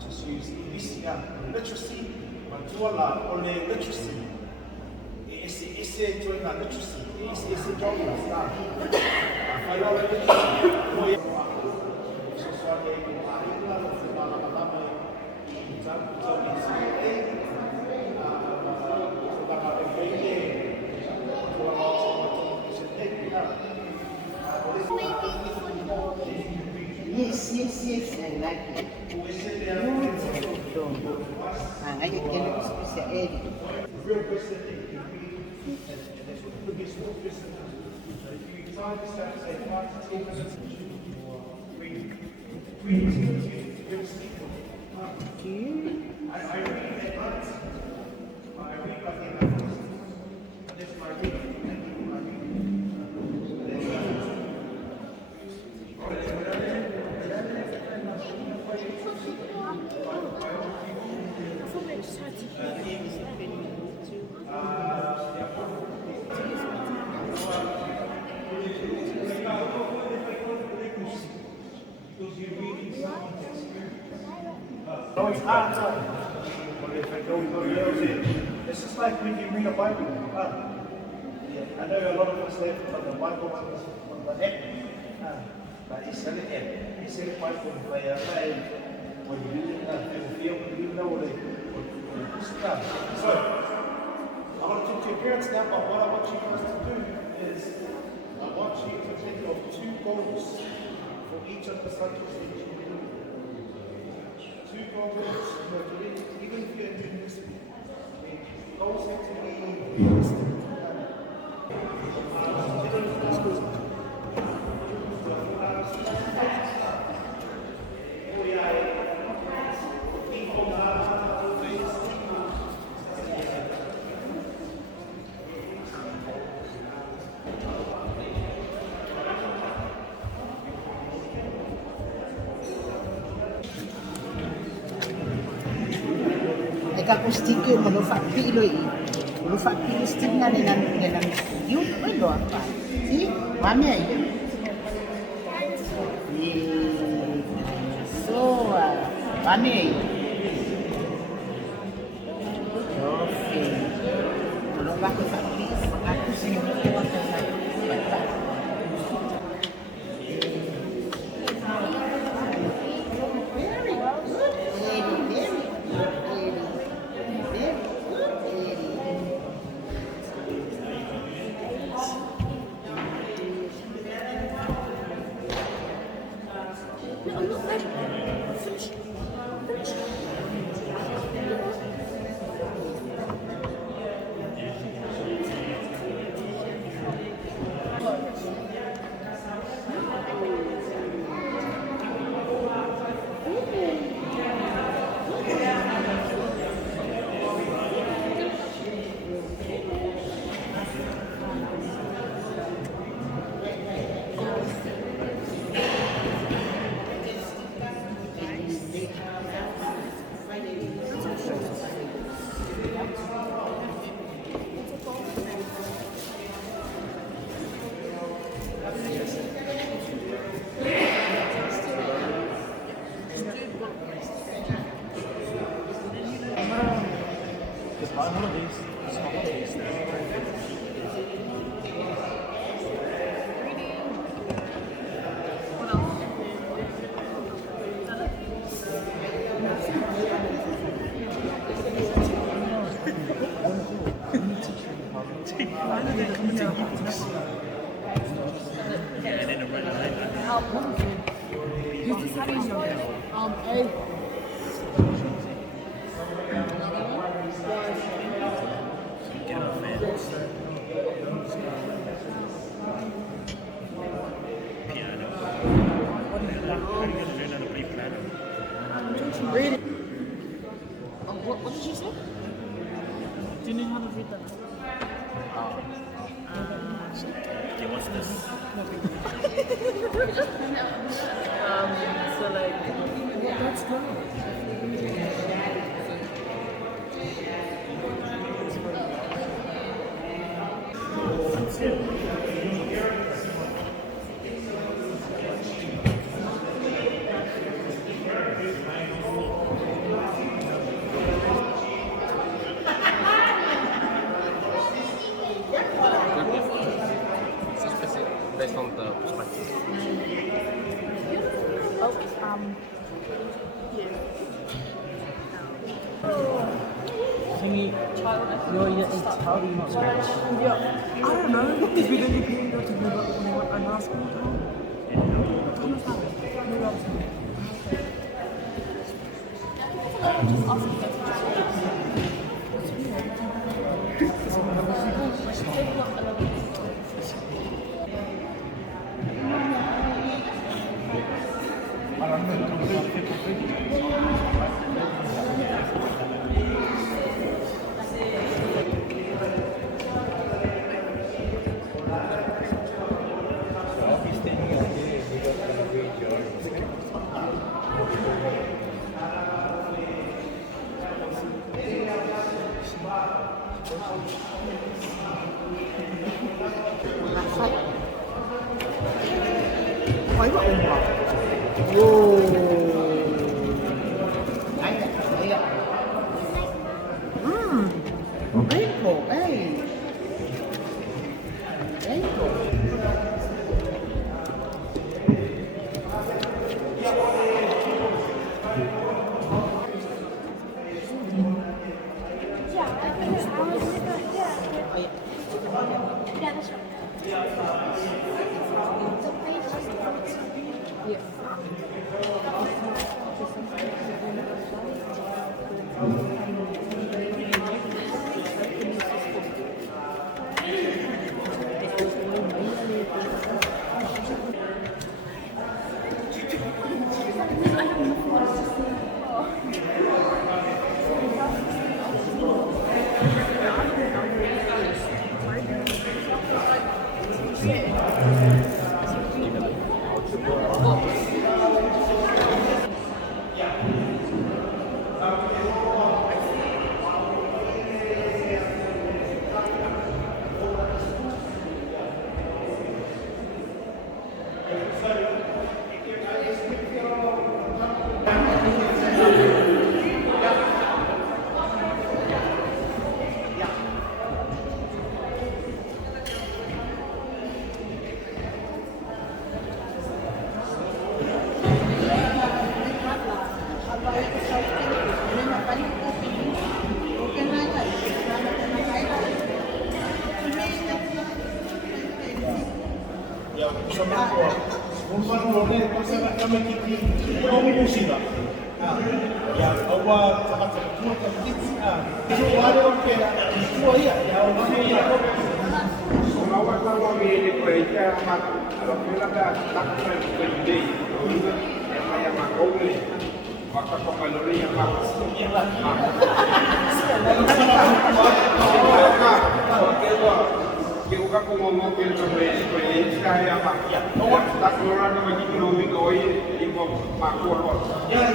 Just use literacy, Mantuala, Ole literacy. It's a joint literacy. It's a job. I know literacy. Yes, I like it. Real person, the biggest person. If you decide to say 5 to 10 minutes, we you. I read at night. I read like in the house. And this is my reading. Because you're reading someone's experience. No, it's hard. But if I don't it's just like when you read a Bible. I know a lot of us there from the Bible on the app. But it's an app. It's a Bible player. When you read it, you know what it is. So, I want to talk to your parents now, but what I want you guys to do is I want you to think of 2 goals for each of the subjects that you do. 2 goals, even if you're doing this, goals have to be realistic. Eka ko sticker mo no pilo eh. Mo pilo stick na ni nan yun pwede apa. Si mami ay. So, mami ay. Okay. Ano ba ko sa please? Ako siya mo ko sa bata. Read it. What did you say? Do you know how to read that? Okay, what's this? So like, that's good. Based on the perspective. Thingy, you're how do you not scratch? Yeah, I don't know, because we didn't agree to do that and ask me. Ay, ba? Oh. Ay, ay. Okay po. Ay. Ay po. Sama ko. Kung paano rin, kasi kami kami ba? Ya, awa sa tuwa ka kids. So wala ang pera. So ya, ya Awak lawan ini kerja mak, kalau kita dah tak berhenti, saya mak kongli, maka pengaluri yang mak, kita kau ngomong bil kerja saya mak, awak tak keluar dengan ekonomi kau ini mak kuat. Ya.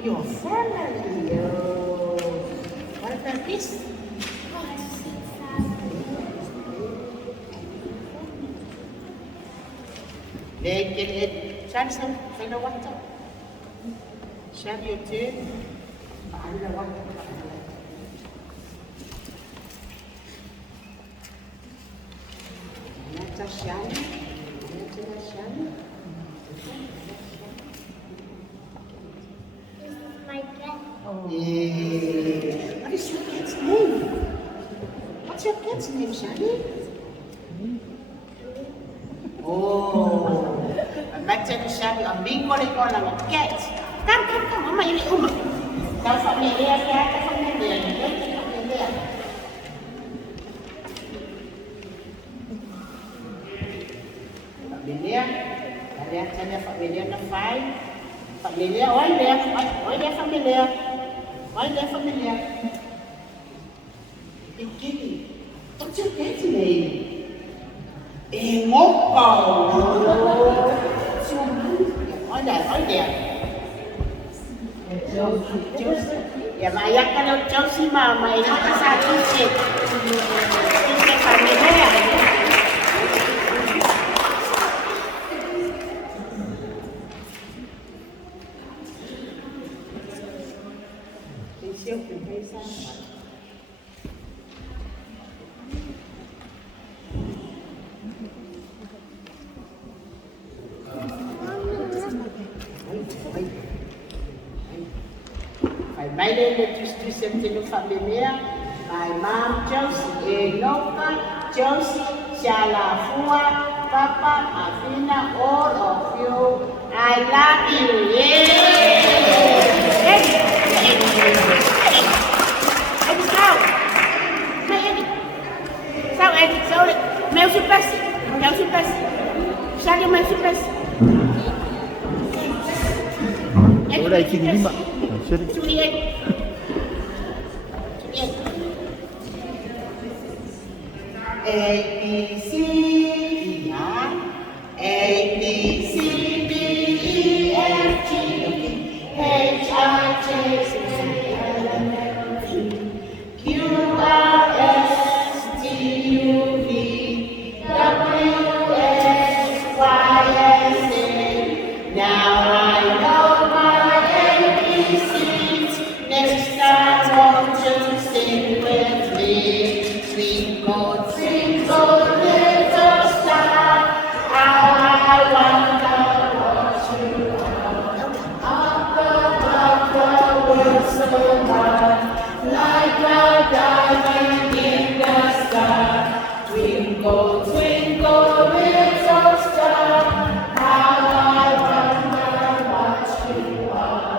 Your family. What about this? Lekker het. Zijn ze veel water? Zijn je het? Alle water. Net als jij. What is your cat's name? What's your cat's name, Shani? Oh, baca ni Shani, ambil ko lang ang cat. Come, mama, ini Kau familiar ya, kau familiar. Familiar, kalian saja familiar na fine. Familiar, oi dia familiar. Begini, what's your cat's name? Ngoko. Oi dia. Ya banyak kalau Chelsea mama ini satu sih. Ini familiar. My name is Sentino Familiar. My mom, Josie, Enoka, Josie, Shalafua, Papa, Afina, all of you. I love you. Yeah. Saúde. Meu supes. Meu supes. Sabe meu supes. Ora ikin lima. Sure. Surian. A, B, C, A, B, C, D, E, F, G, H, I, J, K, L, M, N, O, P, Q, R, S, T, U, V, W, X, Y, and Z. Now I know my ABCs. Next time, won't you sing with me? Twinkle, twinkle, little star, how I wonder what you are. Up above the world so bright, like a diamond in the sky. Twinkle, twinkle, little star, how I wonder what you are.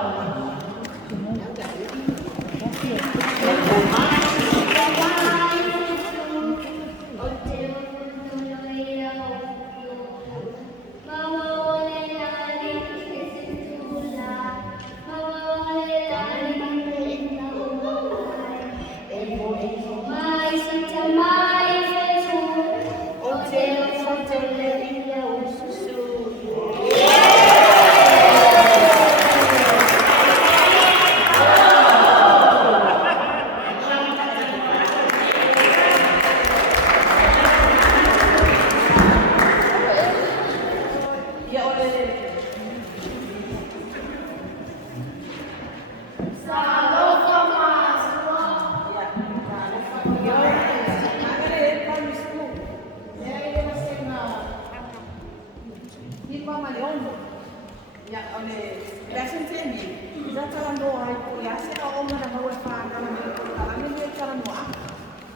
Lesson 10 za Talanoa ai ko ya se o mana mau e fa na me Talanoa ni Talanoa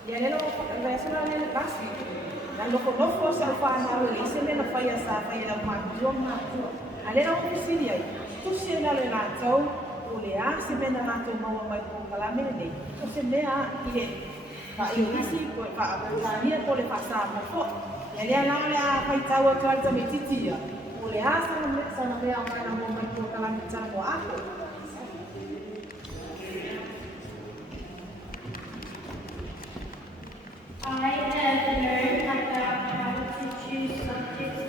ya le lo lesson na le basi na lo ko fo sa fa na le se le na fa ya sa fa ya ma jo ma jo ale na ko si dia tu se na le na tau o le a se me na na to mau mai ko kala me le o se me a ile fa i isi ko fa a ni ko le fa sa mo ko ya le na le a fa tau o tau me titia o le a sa na le a na mo mai ko kala me tsa ko a I have learned about how to choose subjects.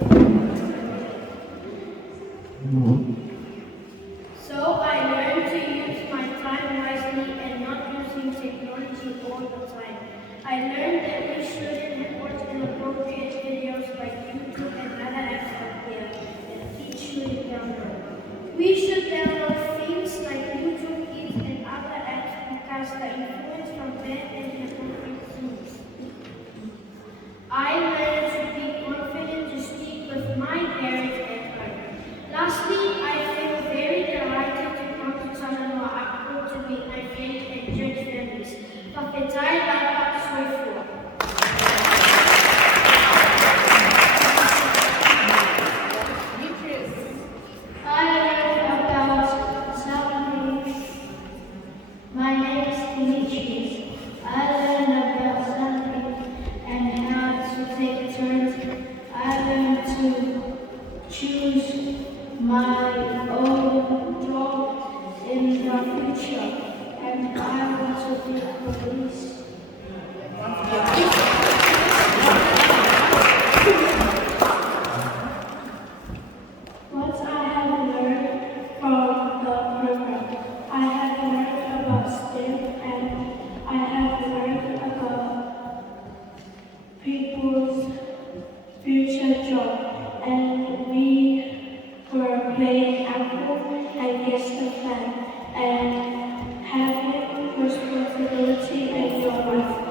So I learned to use my time wisely and not using technology all the time. I learned that we shouldn't watch inappropriate videos like YouTube and other apps out there that teach you to download. We should download things like YouTube Kids and other apps because the influence from bad and inappropriate things. I learned to be confident to speak with my parents at home. Lastly, I feel very delighted to come to Talanoa to meet my friends and church members. Papetai lava soifua. I learned about something. My name is Demetrius. I learned about something and how to take turns. I learned to choose my own job in the future, and I want to be police. What I have learned from the program, I have learned about STEM and I have learned about people's future job, and we were playing Apple and Guess the Plan and having responsibility in your life.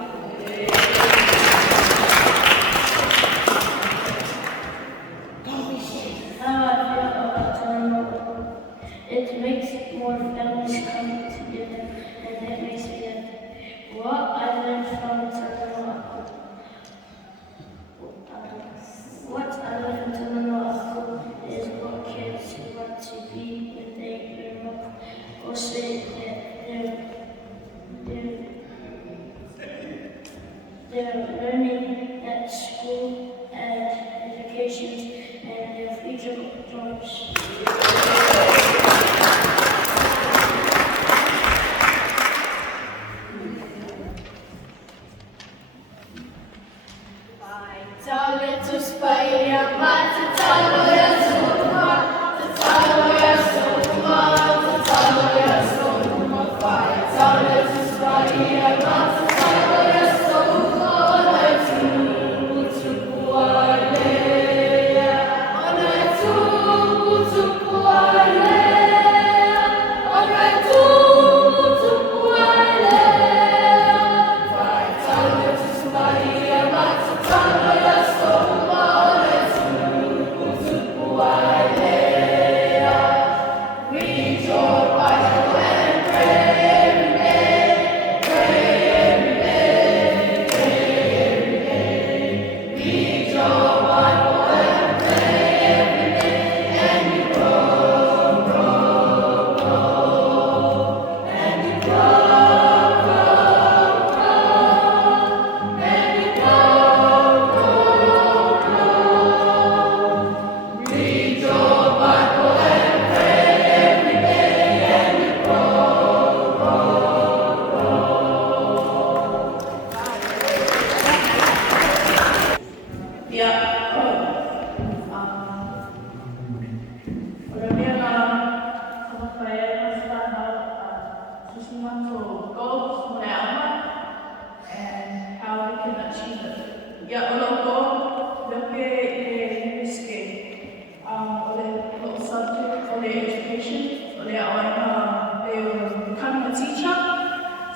It makes more families come together, and that makes me happy. What I learned from Talanoa, is what kids want to be when they grow up. Also, nations and their future jobs.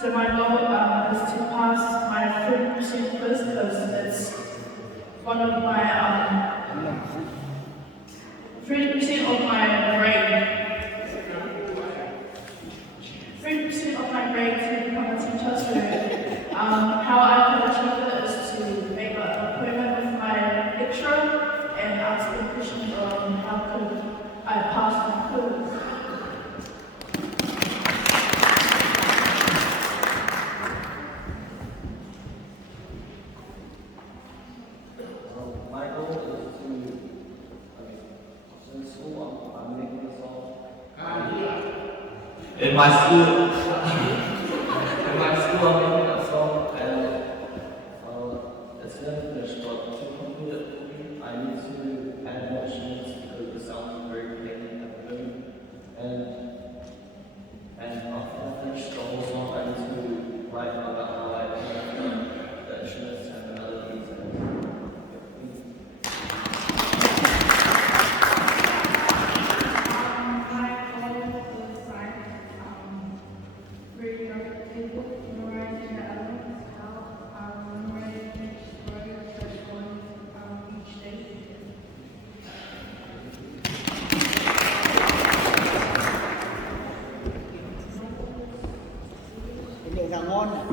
So my goal is to pass my 3% quiz because it's one of my 3% of my grade. 3% of my grade to become a teacher. So how I can achieve it is to make an appointment with my lecturer and ask the question on how could I pass my quiz. In my school, I'm making that song, and it's never finished, but to complete it for me, I need to add more instruments because the sound is very plain at the moment. And after I finish the whole song, I need to write about how I the instruments and the melodies. Để là ngon ạ.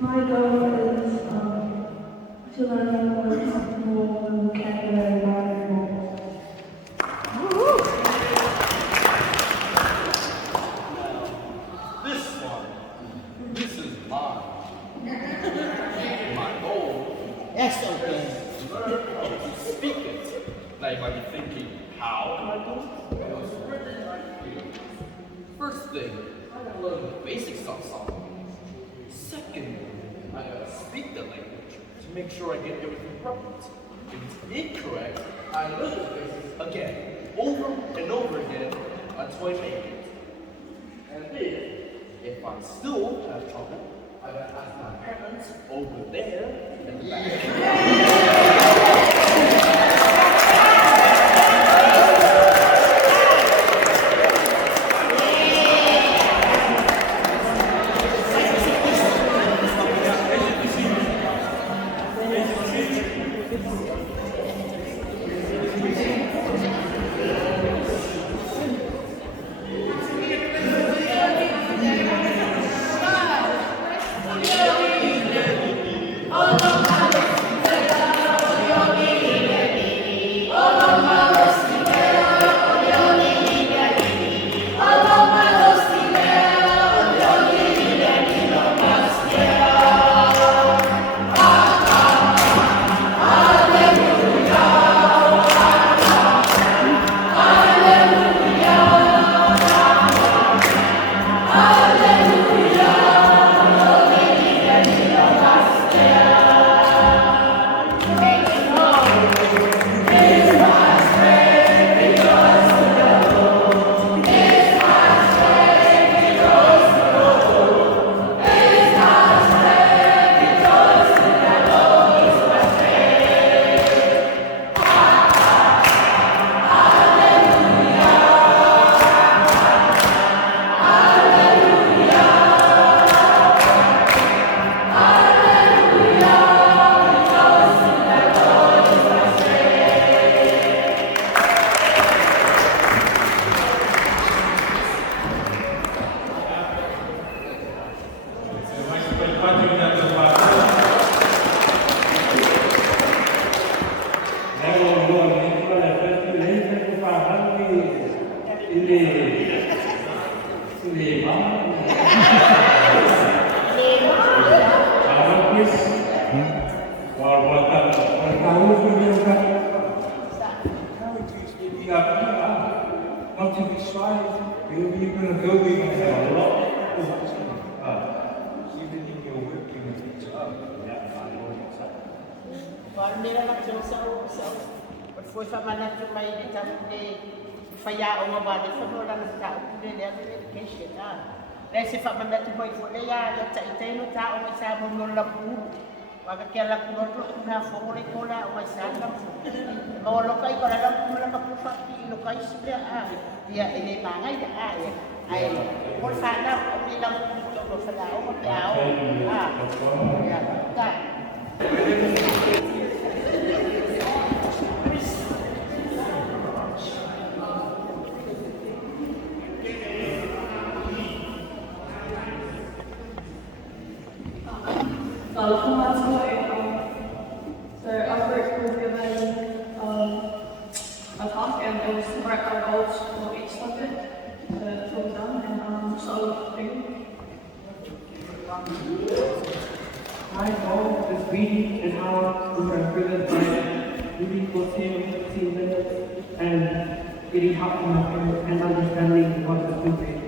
My goal is to learn more vocabulary more. This is mine. My goal That's okay. is to learn how to speak it. Now you might be thinking, how can I do it? Well, it's written right here. First thing, I gotta learn the basics of something. Second, I gotta speak the language to make sure I get everything perfect. If it's incorrect, I learn the basics again, over and over again, until I make it. And then, if I still have trouble, I gotta ask my parents over there in the back. Oh, no. in the building and have a lot of people. Even in your working job, Kalau nila nak sa foi fa mana tu mai di tam de fa ya o ma de fa no la na ta de le education le se fa mana tu mai fo le ya ta ite no ta o sa mo no la pu wa ka ke la ku no na fo le ko la o sa la mo lo kai ko la pu la ka pu fa ki lo kai si ya ini mangai ya ai ko sa na o ni la pu to fa la o ya o ya ta From last night, so our group was given a task and it was to write our goals for each subject. So that's what we've done and so my goal is reading an hour with our previous time, reading for 10 or 15 minutes, and getting help from my parents and understanding what the book is.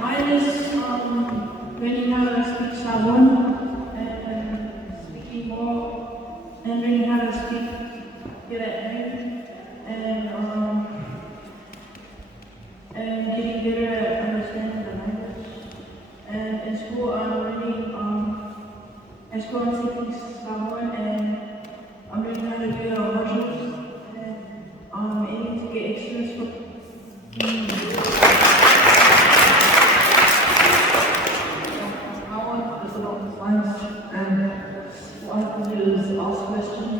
mine is learning how to speak Samoan and speaking more and learning how to speak get at home and getting better at understanding the language. And in school I'm learning I'm speaking Samoan and I'm learning how to do modules and aiming to get extras for And what I have to do is ask questions.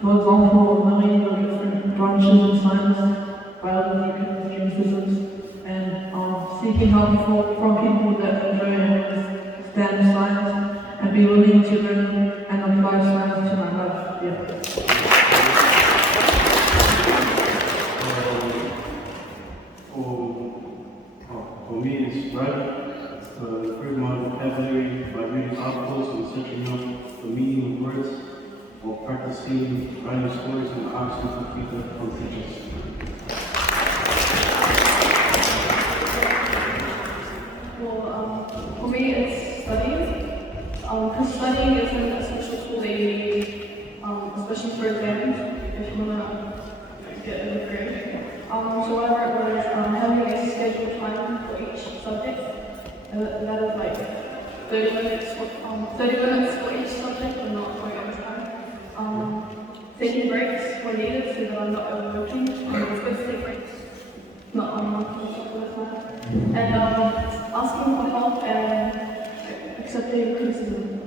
For example, knowing the different branches of science, biology, chemistry, and physics, and seeking help from people that enjoy and understand science, and be willing to learn and apply science to my life. For me, it's right. To improve my vocabulary by reading articles and searching up the meaning of words, or practicing writing stories and asking for feedback from teachers. For me, it's studying. Because studying is an essential tool that you need, especially for exams, if you want to get a good grade. So whatever it was, having a scheduled time for each subject. That is like 30 minutes for each subject and not going over time. Taking breaks when needed so that I'm not overworking. It's good to take breaks, not and asking for help and accepting criticism.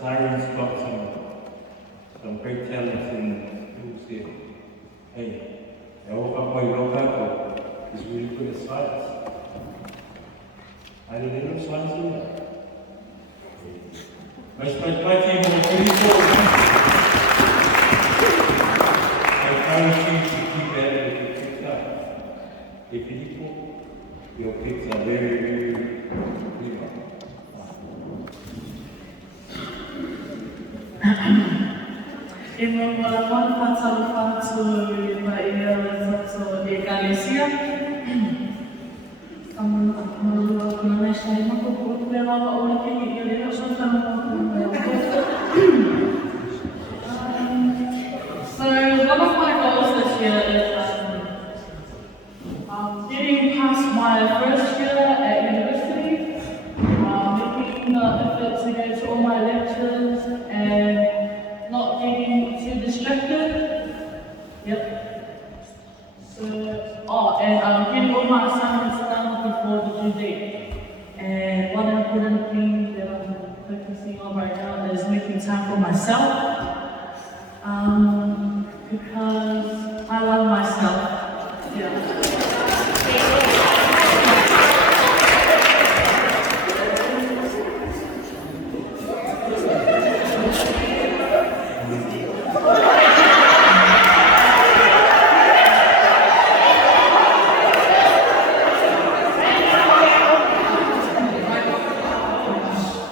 Sirens got some great talents in who say, hey, I woke up my local is really good at science. I didn't know science in that. My team was really cool. I encourage you to keep at it with your kids up. If you're equal, your kids are very, very clear. Imo malaman pasalufan su Ibaira so de Galicia. Malu kuna saya mako kule mama uli kini ile so tan So one of my goals this year is getting past my first year at university, making the effort to go to all my lectures and not getting too distracted. Yep. So job right now is making time for myself. Because I love myself. Yeah.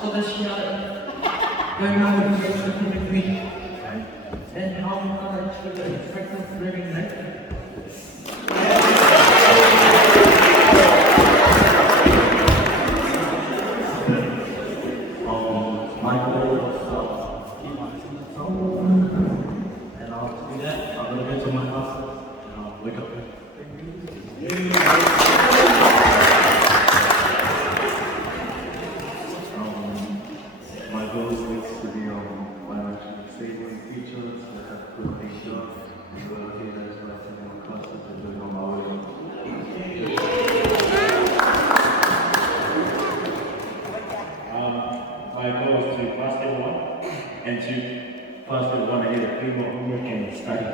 So this year, learn how to create a human being, and how to achieve an effective living life. My goal was keep my teeth strong, and to do that, I'm gonna get to my house and I'll wake up. My goal is to be financially stable in the future, to have a good pay job, and go out here as well as more classes and doing on my way. My goal is to pass the one and to pass the one and get a free more homework and study.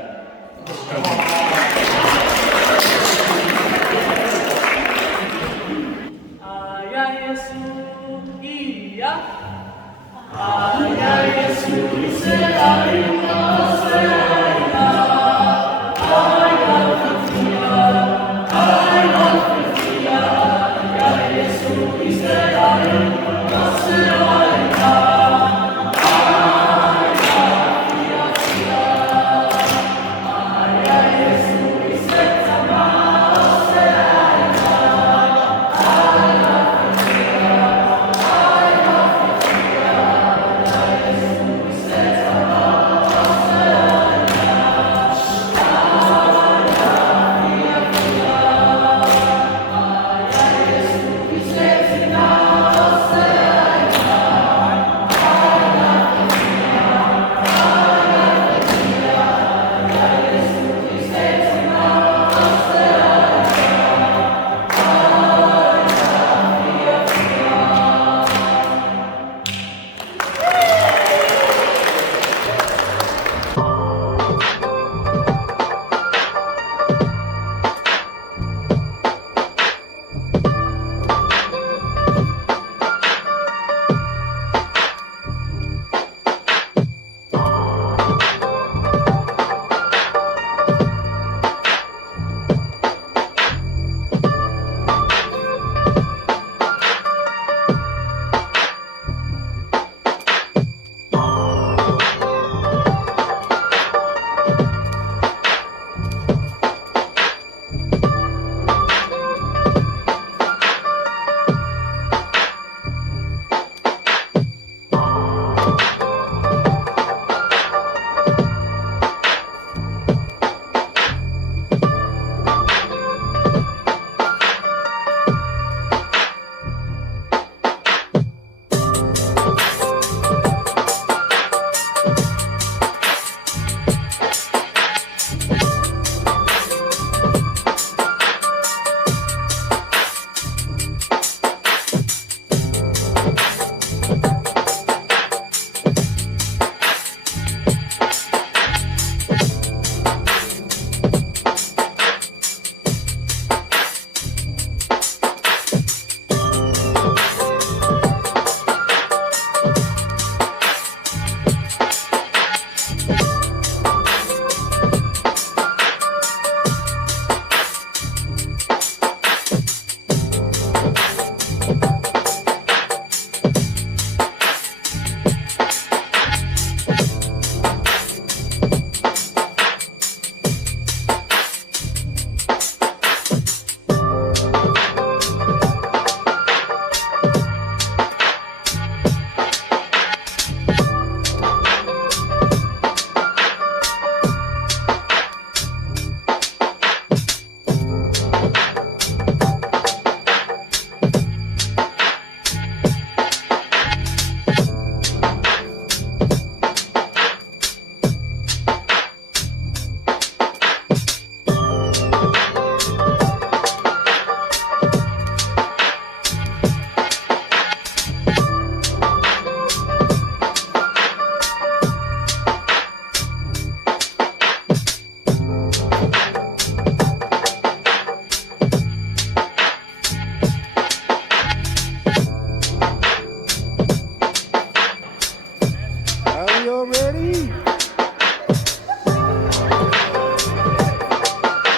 you're ready.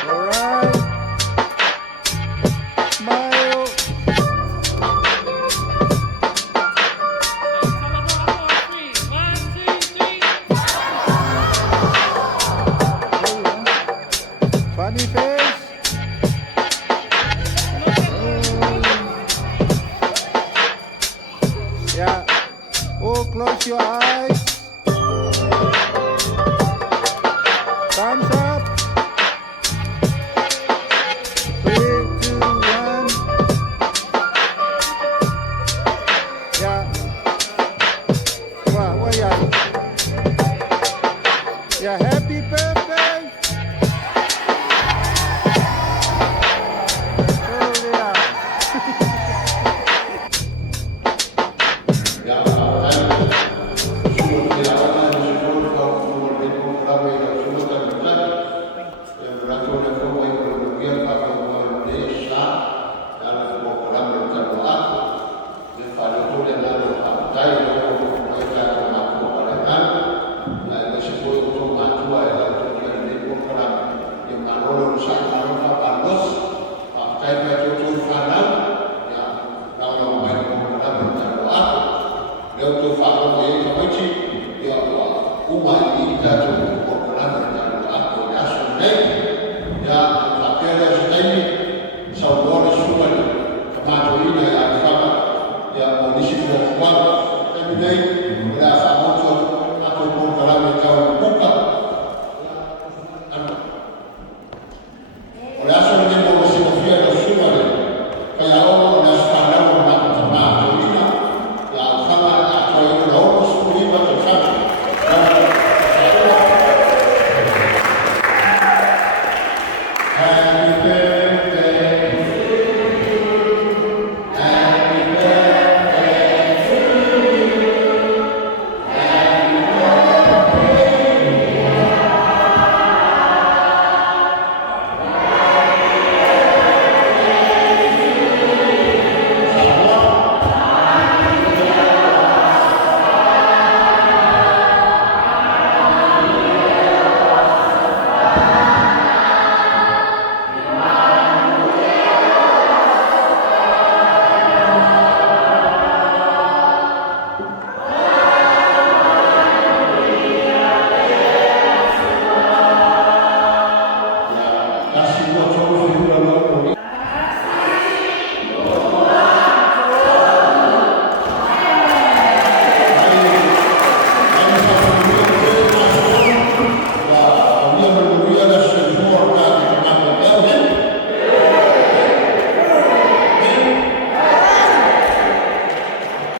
All right. Smile. Funny face. Yeah. Oh, close your eyes. Thumbs up. 3, 2, 1. Yeah. What yeah? Yeah, happy birthday. Oh, yeah. Every day,